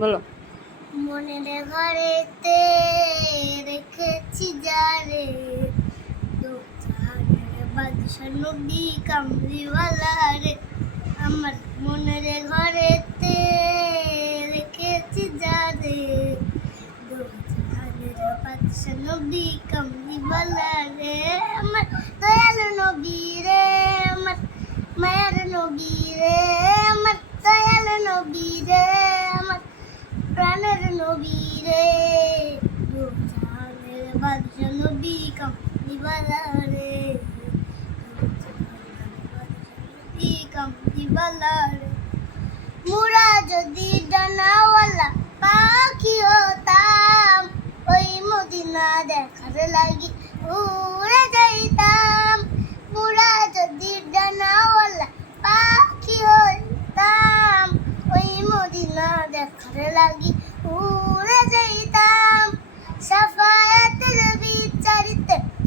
বলো। মনের ঘরেতে রেখেছি যারে বাদশা নবী কামলিওয়ালা রে আমার মনের ঘরেতে রেখেছি যারে বাদশা নবী কামলিওয়ালা রে আমার দয়াল নবী রে, আমার মায়ার নবী রে, আমার দয়াল নবী রে। জাহানের বাদশা নবী কামলিওয়ালা রে দু জাহানের বাদশা নবী কামলিওয়ালা রে মুরা যদি ডানাওয়ালা পাখি হতাম, ওই মদিনা দেখার লাগি উড়ে যাইতাম। মুরা যদি ডানাওয়ালা পাখি হতাম, ওই মদিনা দেখার লাগি উড়ে যাইতাম। সাফায়াতের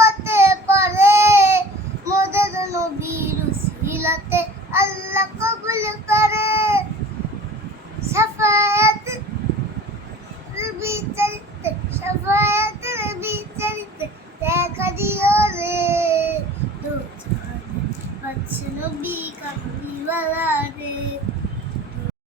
পথে পড়ে মোদের নবীর উসিলাতে আল্লাহ কবুল করে। সাফায়াত বিচারিতে সাফায়াত বিচারিতে দেখা দিও রে। দু জাহান নবী কাবুলিওয়ালা রে।